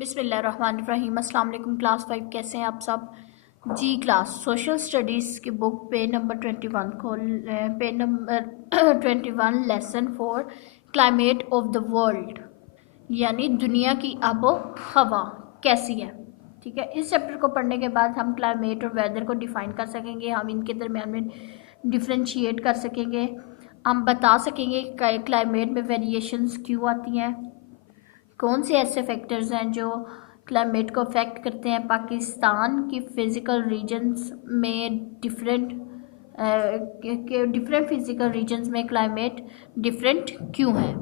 बिस्मिल्लाहिर्रहमानिर्रहीम। अस्सलाम वालेकुम क्लास 5, कैसे हैं आप सब जी। क्लास सोशल स्टडीज़ की बुक पेज नंबर 21 खोल page number 21 lesson 4 climate of the world, यानी दुनिया की आबो हवा कैसी है। ठीक है, इस चैप्टर को पढ़ने के बाद हम क्लाइमेट और वेदर को डिफ़ाइन कर सकेंगे, हम इनके दरमियान में डिफ्रेंशिएट कर सकेंगे, हम बता सकेंगे क्लाइमेट में वेरिएशंस क्यों आती हैं, कौन से ऐसे फैक्टर्स हैं जो क्लाइमेट को अफेक्ट करते हैं। पाकिस्तान की फ़िज़िकल रीजन्स में डिफरेंट फ़िज़िकल रीजन्स में क्लाइमेट डिफरेंट क्यों है।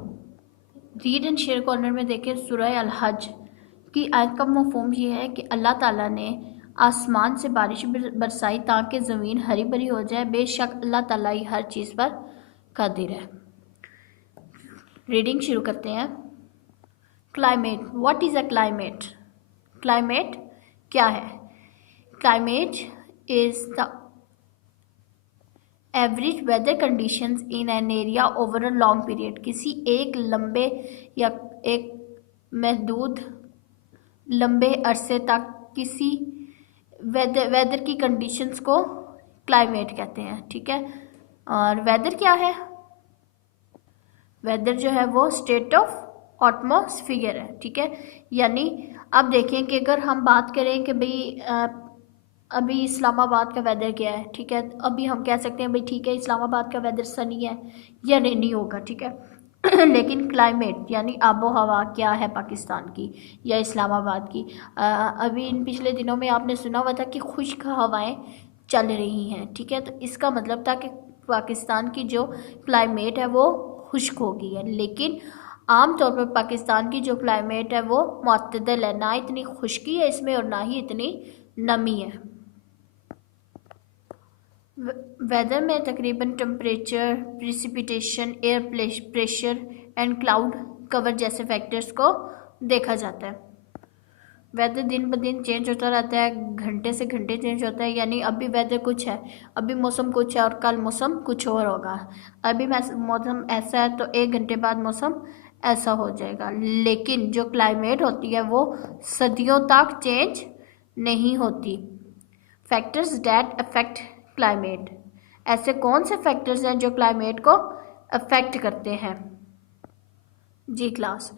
रीड एंड शेयर कॉर्नर में देखें, सूरह अल हज की आयत का मफ़हूम ये है कि अल्लाह ताला ने आसमान से बारिश बरसाई ताकि ज़मीन हरी भरी हो जाए। बेशक अल्लाह ताला ही हर चीज़ पर कादिर है। रीडिंग शुरू करते हैं। Climate, what is a climate. Climate क्या है। Climate is the average weather conditions in an area over a long period. किसी एक लंबे या एक महदूद लंबे अरसे तक किसी वेदर की कंडीशंस को क्लाइमेट कहते हैं। ठीक है, और वेदर क्या है। वेदर जो है वो स्टेट ऑफ एटमॉस्फेयर है। ठीक है, यानी अब देखें कि अगर हम बात करें कि भाई अभी इस्लामाबाद का वेदर क्या है। ठीक है, अभी हम कह सकते हैं भाई ठीक है इस्लामाबाद का वेदर सनी है या रेनी होगा। ठीक है लेकिन क्लाइमेट यानी आबो हवा क्या है पाकिस्तान की या इस्लामाबाद की। अभी इन पिछले दिनों में आपने सुना हुआ था कि खुश्क हवाएं चल रही हैं। ठीक है, तो इसका मतलब था कि पाकिस्तान की जो क्लाइमेट है वो खुश्क हो गई है। लेकिन आम तौर पर पाकिस्तान की जो क्लाइमेट है वो मुतदल है, ना इतनी खुश्की है इसमें और ना ही इतनी नमी है। वेदर में तकरीबन temperature, precipitation, air pressure and cloud cover जैसे फैक्टर्स को देखा जाता है। वेदर दिन ब दिन चेंज होता रहता है, घंटे से घंटे चेंज होता है। यानी अभी वेदर कुछ है, अभी मौसम कुछ है और कल मौसम कुछ और होगा। अभी मौसम ऐसा है तो एक घंटे बाद मौसम ऐसा हो जाएगा। लेकिन जो क्लाइमेट होती है वो सदियों तक चेंज नहीं होती। फैक्टर्स दैट अफेक्ट क्लाइमेट, ऐसे कौन से फैक्टर्स हैं जो क्लाइमेट को अफेक्ट करते हैं जी। क्लास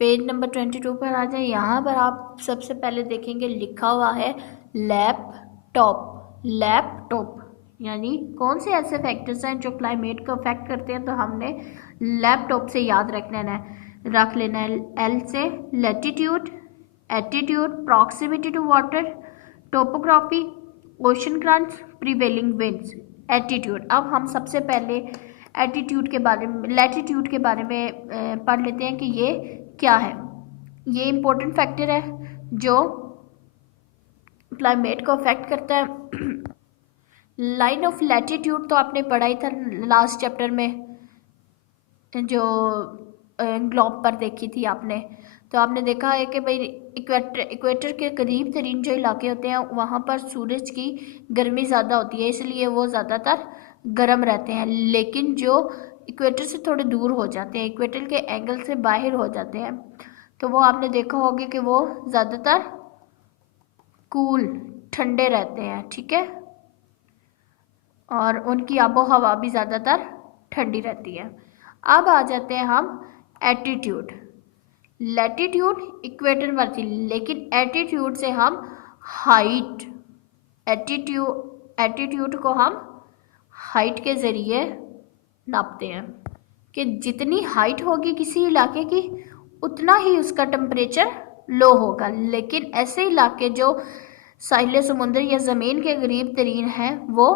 पेज नंबर 22 पर आ जाए। यहाँ पर आप सबसे पहले देखेंगे लिखा हुआ है लैपटॉप। लैपटॉप यानी कौन से ऐसे फैक्टर्स हैं जो क्लाइमेट को अफेक्ट करते हैं, तो हमने लैपटॉप से याद रख लेना है। एल से latitude, altitude, proximity to water, topography, ocean currents, prevailing winds. Altitude, अब हम सबसे पहले एटीट्यूड के बारे में लैटिट्यूड के बारे में पढ़ लेते हैं कि ये क्या है। ये इम्पोर्टेंट फैक्टर है जो क्लाइमेट को अफेक्ट करता है। लाइन ऑफ लैटिट्यूड तो आपने पढ़ा ही था लास्ट चैप्टर में, जो ग्लोब पर देखी थी आपने। तो आपने देखा है कि भाई इक्वेटर के करीब तरीन जो इलाके होते हैं वहाँ पर सूरज की गर्मी ज़्यादा होती है, इसलिए वो ज़्यादातर गर्म रहते हैं। लेकिन जो इक्वेटर से थोड़े दूर हो जाते हैं, इक्वेटर के एंगल से बाहर हो जाते हैं, तो वो आपने देखा होगा कि वो ज़्यादातर कूल ठंडे रहते हैं। ठीक है, और उनकी आबो हवा भी ज़्यादातर ठंडी रहती है। अब आ जाते हैं हम एटीट्यूड। लैटिट्यूड इक्वेटर पर थी, लेकिन एटीट्यूड से हम हाइट, एटीट्यूड को हम हाइट के ज़रिए नापते हैं कि जितनी हाइट होगी किसी इलाके की उतना ही उसका टेम्परेचर लो होगा। लेकिन ऐसे इलाके जो साहिल समुद्र या ज़मीन के करीब तरीन हैं वो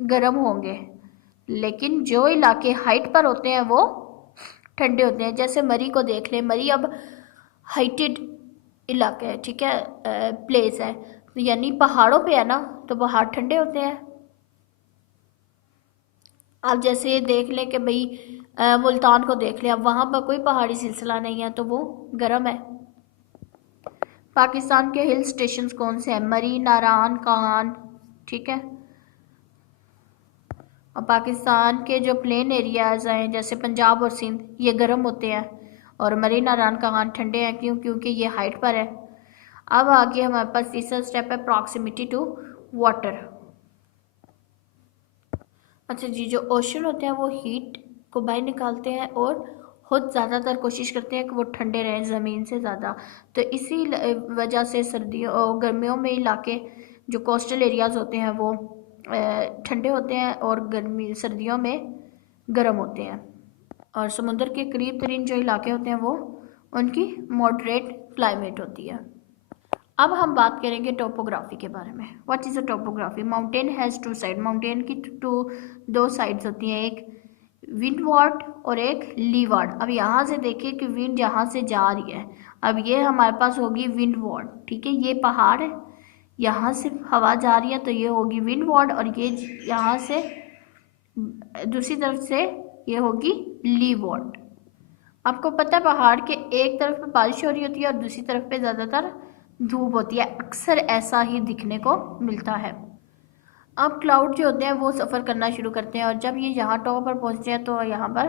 गर्म होंगे, लेकिन जो इलाके हाइट पर होते हैं वो ठंडे होते हैं। जैसे मरी को देख लें, मरी अब हाइटेड इलाका है। ठीक है, प्लेस है, यानी पहाड़ों पे है ना, तो पहाड़ ठंडे होते हैं। आप जैसे देख लें कि भाई मुल्तान को देख लें, अब वहाँ पर कोई पहाड़ी सिलसिला नहीं है तो वो गर्म है। पाकिस्तान के हिल स्टेशंस कौन से हैं। मरी, नारान, काहान। ठीक है, और पाकिस्तान के जो प्लेन एरियाज़ हैं जैसे पंजाब और सिंध ये गर्म होते हैं, और मरीन आरान का खान ठंडे हैं, क्यों? क्योंकि ये हाइट पर है। अब आगे हमारे पास तीसरा स्टेप है प्रॉक्सिमिटी टू वाटर। अच्छा जी, जो ओशन होते हैं वो हीट को बाहर निकालते हैं और खुद ज़्यादातर कोशिश करते हैं कि वो ठंडे रहें ज़मीन से ज़्यादा। तो इसी वजह से सर्दियों और गर्मियों में इलाके जो कोस्टल एरियाज़ होते हैं वो ठंडे होते हैं और सर्दियों में गर्म होते हैं। और समुद्र के करीब तरीन जो इलाके होते हैं वो उनकी मॉडरेट क्लाइमेट होती है। अब हम बात करेंगे टोपोग्राफी के बारे में। What is a topography? Mountain has two side. Mountain की दो साइड्स होती हैं, एक विंडवार्ड और एक लीवार्ड। अब यहाँ से देखिए कि विंड यहाँ से जा रही है। अब ये हमारे पास होगी विंडवार्ड, ठीक है। ये पहाड़ है, यहाँ से हवा जा रही है तो ये होगी विंडवार्ड, और ये यहाँ से दूसरी तरफ से ये होगी लीवार्ड। आपको पता है पहाड़ के एक तरफ पे बारिश हो रही होती है और दूसरी तरफ पे ज़्यादातर धूप होती है, अक्सर ऐसा ही दिखने को मिलता है। अब क्लाउड जो होते हैं वो सफ़र करना शुरू करते हैं और जब ये यहाँ टॉप पर पहुँचते हैं तो यहाँ पर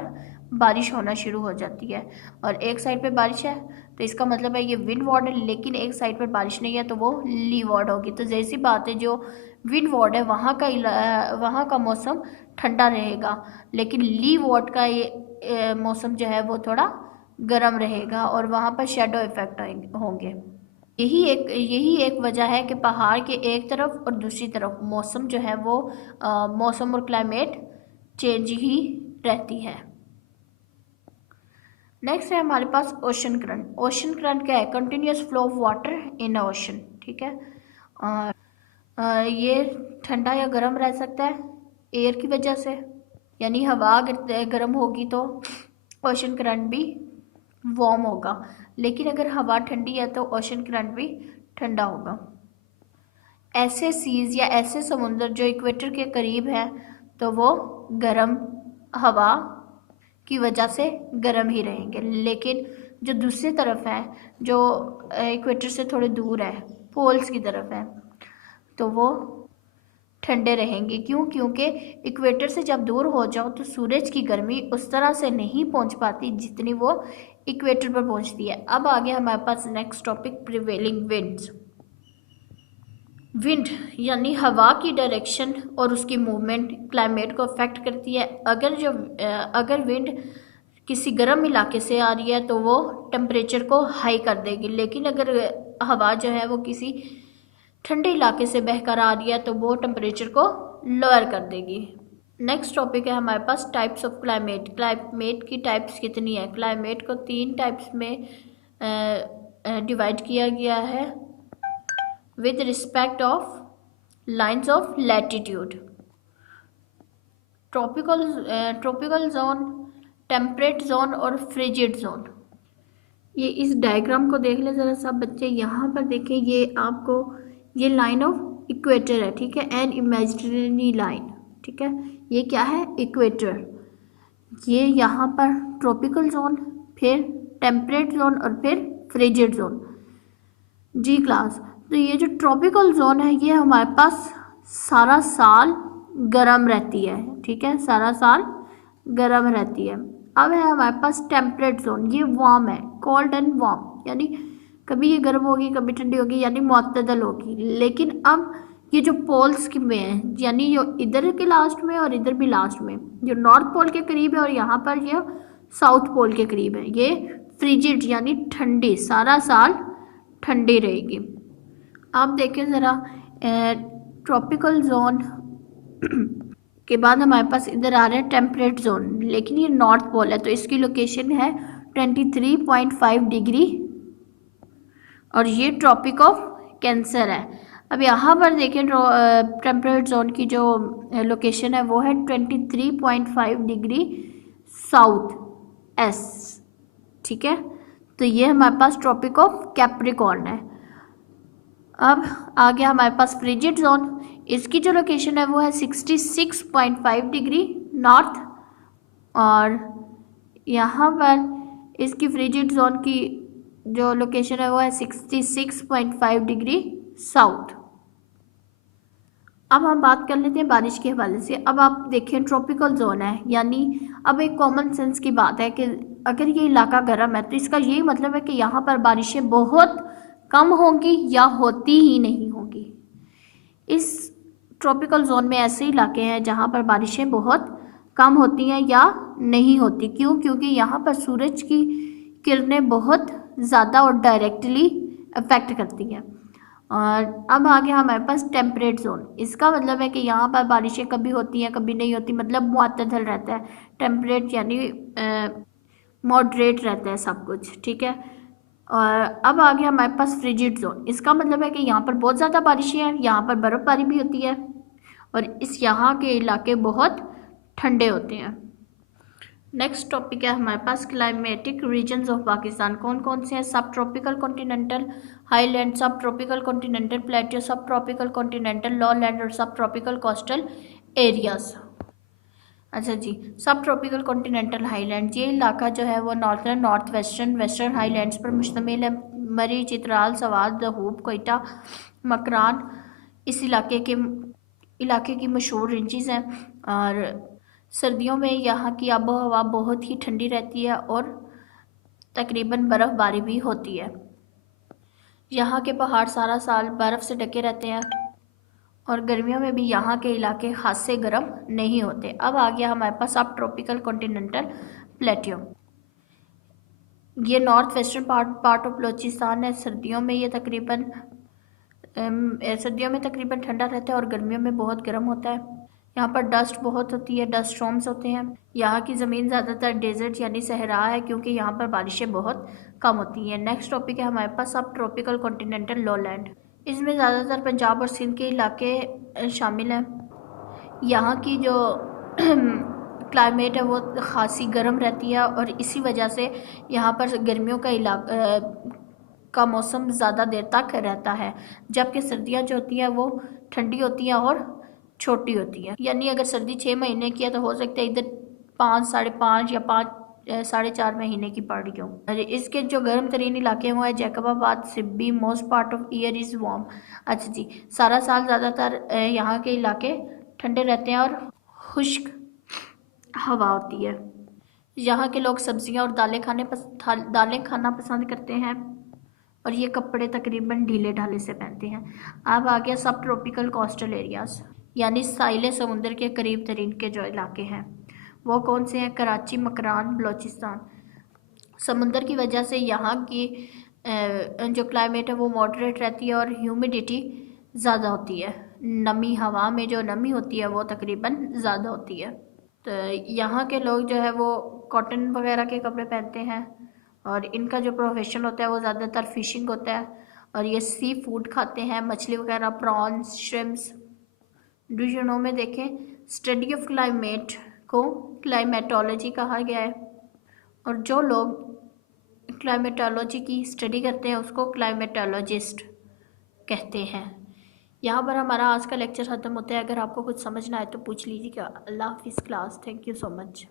बारिश होना शुरू हो जाती है। और एक साइड पे बारिश है तो इसका मतलब है ये विंड वार्ड है, लेकिन एक साइड पर बारिश नहीं है तो वो ली वार्ड होगी। तो जैसी बात है, जो विंड वार्ड है वहाँ का मौसम ठंडा रहेगा, लेकिन ली वार्ड का ये मौसम जो है वो थोड़ा गर्म रहेगा और वहाँ पर शेडो इफ़ेक्ट होंगे। यही एक वजह है कि पहाड़ के एक तरफ और दूसरी तरफ मौसम जो है वो मौसम और क्लाइमेट चेंज ही रहती है। नेक्स्ट है हमारे पास ओशन करंट। ओशन करंट क्या है? Continuous flow of water in ocean, ठीक है। और ये ठंडा या गर्म रह सकता है एयर की वजह से, यानी हवा अगर गर्म होगी तो ओशन करंट भी वार्म होगा, लेकिन अगर हवा ठंडी है तो ओशन करंट भी ठंडा होगा। ऐसे सीज या ऐसे समुंदर जो इक्वेटर के करीब है तो वो गर्म हवा की वजह से गर्म ही रहेंगे, लेकिन जो दूसरी तरफ है, जो इक्वेटर से थोड़े दूर है, पोल्स की तरफ है, तो वो ठंडे रहेंगे। क्यों? क्योंकि इक्वेटर से जब दूर हो जाओ तो सूरज की गर्मी उस तरह से नहीं पहुंच पाती जितनी वो इक्वेटर पर पहुंचती है। अब आगे हमारे पास next topic prevailing winds. Wind यानी हवा की डायरेक्शन और उसकी मूवमेंट क्लाइमेट को अफेक्ट करती है। अगर विंड किसी गर्म इलाके से आ रही है तो वो टेम्परेचर को हाई कर देगी, लेकिन अगर हवा जो है वो किसी ठंडे इलाके से बहकर आ रही है तो वो टेम्परेचर को लोअर कर देगी। नेक्स्ट टॉपिक है हमारे पास टाइप्स ऑफ क्लाइमेट। क्लाइमेट की टाइप्स कितनी है? क्लाइमेट को 3 टाइप्स में डिवाइड किया गया है with respect of lines of latitude. Tropical zone, temperate zone और फ्रिजिड जोन। ये इस डायग्राम को देख ले ज़रा सब बच्चे। यहाँ पर देखें, ये आपको ये लाइन ऑफ इक्वेटर है, ठीक है, एन इमेजिनरी लाइन, ठीक है। ये क्या है? इक्वेटर। ये यहाँ पर ट्रॉपिकल जोन, फिर टेम्परेट जोन और फिर फ्रिजिड जोन। जी क्लास, तो ये जो ट्रॉपिकल जोन है ये हमारे पास सारा साल गर्म रहती है, ठीक है, सारा साल गर्म रहती है। अब है हमारे पास टेम्परेट जोन, ये वार्म है, कोल्ड एंड वार्म, यानी कभी ये गर्म होगी कभी ठंडी होगी, यानी मुतदल होगी। लेकिन अब ये जो पोल्स की में है, यानी जो इधर के लास्ट में और इधर भी लास्ट में, जो नॉर्थ पोल के करीब है और यहाँ पर ये साउथ पोल के करीब है, ये फ्रिजिड यानी ठंडी, सारा साल ठंडी रहेगी। आप देखें ज़रा, ट्रॉपिकल जोन के बाद हमारे पास इधर आ रहे हैं टेम्परेट जोन, लेकिन ये नॉर्थ पोल है तो इसकी लोकेशन है 23.5 डिग्री और ये ट्रॉपिक ऑफ कैंसर है। अब यहाँ पर देखें टेम्परेट जोन की जो लोकेशन है वो है 23.5 डिग्री साउथ एस, ठीक है। तो ये हमारे पास ट्रॉपिक ऑफ कैप्रिकॉर्न है। अब आ गया हमारे पास फ्रिजिड जोन, इसकी जो लोकेशन है वो है 66.5 डिग्री नॉर्थ और यहाँ पर इसकी फ्रिजिड जोन की जो लोकेशन है वो है 66.5 डिग्री साउथ। अब हम बात कर लेते हैं बारिश के हवाले से। अब आप देखें ट्रॉपिकल जोन है, यानी अब एक कॉमन सेंस की बात है कि अगर ये इलाका गर्म है तो इसका यही मतलब है कि यहाँ पर बारिशें बहुत कम होंगी या होती ही नहीं होंगी। इस ट्रॉपिकल जोन में ऐसे इलाके हैं जहाँ पर बारिशें बहुत कम होती हैं या नहीं होती। क्यों? क्योंकि यहाँ पर सूरज की किरणें बहुत ज़्यादा और डायरेक्टली अफेक्ट करती हैं। और अब आ गया हमारे पास टेम्परेट जोन। इसका मतलब है कि यहाँ पर बारिशें कभी होती हैं कभी नहीं होती, मतलब मुअत्तदल रहता है। टेम्परेट यानी मॉडरेट रहता है सब कुछ, ठीक है। और अब आ गया हमारे पास फ्रिजिड जोन। इसका मतलब है कि यहाँ पर बहुत ज़्यादा बारिशें हैं, यहाँ पर बर्फ़बारी भी होती है और इस यहाँ के इलाके बहुत ठंडे होते हैं। नेक्स्ट टॉपिक है हमारे पास क्लाइमेटिक रीजन्स ऑफ पाकिस्तान। कौन कौन से हैं? सब ट्रॉपिकल कॉन्टिनेंटल हाईलैंड, सब ट्रॉपिकल कॉन्टिनेंटल प्लेटियो, सब ट्रॉपिकल कॉन्टिनेंटल लॉलैंड और सब ट्रॉपिकल कोस्टल एरियाज। अच्छा जी, सब ट्रॉपिकल कॉन्टिनेंटल हाईलैंड, ये इलाका जो है वो northern, north western, western highlands पर मुश्तमिल है। मरी, चित्राल, सवात, दहूब, कोयटा, मकरान इस इलाके की मशहूर रेंजेस हैं। और सर्दियों में यहाँ की आबो हवा बहुत ही ठंडी रहती है और तकरीबन बर्फ़बारी भी होती है। यहाँ के पहाड़ सारा साल बर्फ़ से ढके रहते हैं और गर्मियों में भी यहाँ के इलाके खास से गर्म नहीं होते। अब आ गया हमारे पास सब ट्रॉपिकल कॉन्टिनेंटल प्लेटियो। ये north western part of Balochistan है। सर्दियों में तकरीबन ठंडा रहता है और गर्मियों में बहुत गर्म होता है। यहाँ पर डस्ट बहुत होती है, डस्ट स्टॉर्म्स होते हैं। यहाँ की ज़मीन ज़्यादातर डेजर्ट यानी सहरा है क्योंकि यहाँ पर बारिशें बहुत कम होती हैं। नेक्स्ट टॉपिक है हमारे पास सब ट्रॉपिकल कॉन्टिनेंटल लॉलैंड। इसमें ज़्यादातर पंजाब और सिंध के इलाके शामिल हैं। यहाँ की जो क्लाइमेट है वो खासी गर्म रहती है और इसी वजह से यहाँ पर गर्मियों का मौसम ज़्यादा देर तक रहता है, जबकि सर्दियाँ जो होती हैं वो ठंडी होती हैं और छोटी होती हैं। यानी अगर सर्दी 6 महीने की है तो हो सकता है इधर 5, 5.5 या 4.5 महीने की पड़ रही हो। और इसके जो गर्म तरीन इलाके हैं वो है Jacobabad, Sibi. Most part of year is warm. अच्छा जी, सारा साल ज़्यादातर यहाँ के इलाके ठंडे रहते हैं और खुश्क हवा होती है। यहाँ के लोग सब्जियाँ और दालें खाना पसंद करते हैं और ये कपड़े तकरीबन ढीले ढाले से पहनते हैं। अब आ गया सब ट्रॉपिकल कोस्टल एरियाज़, यानी साहिल समुंदर के करीब तरीन के जो इलाके हैं वो कौन से हैं? कराची, मकरान, बलोचिस्तान। समुंदर की वजह से यहाँ की जो क्लाइमेट है वो मॉडरेट रहती है और ह्यूमिडिटी ज़्यादा होती है। नमी, हवा में जो नमी होती है वो तकरीबन ज़्यादा होती है। तो यहाँ के लोग जो है वो कॉटन वगैरह के कपड़े पहनते हैं और इनका जो प्रोफेशन होता है वो ज़्यादातर फ़िशिंग होता है और ये सी फूड खाते हैं, मछली वगैरह, प्रॉन्स, श्रिम्प्स। ड्यूजनों में देखें, स्टडी ऑफ क्लाइमेट को क्लाइमेटोलॉजी कहा गया है और जो लोग क्लाइमेटोलॉजी की स्टडी करते हैं उसको क्लाइमेटोलॉजिस्ट कहते हैं। यहाँ पर हमारा आज का लेक्चर ख़त्म होता है। अगर आपको कुछ समझना है तो पूछ लीजिएगा। अल्लाह हाफिज़ class. Thank you so much.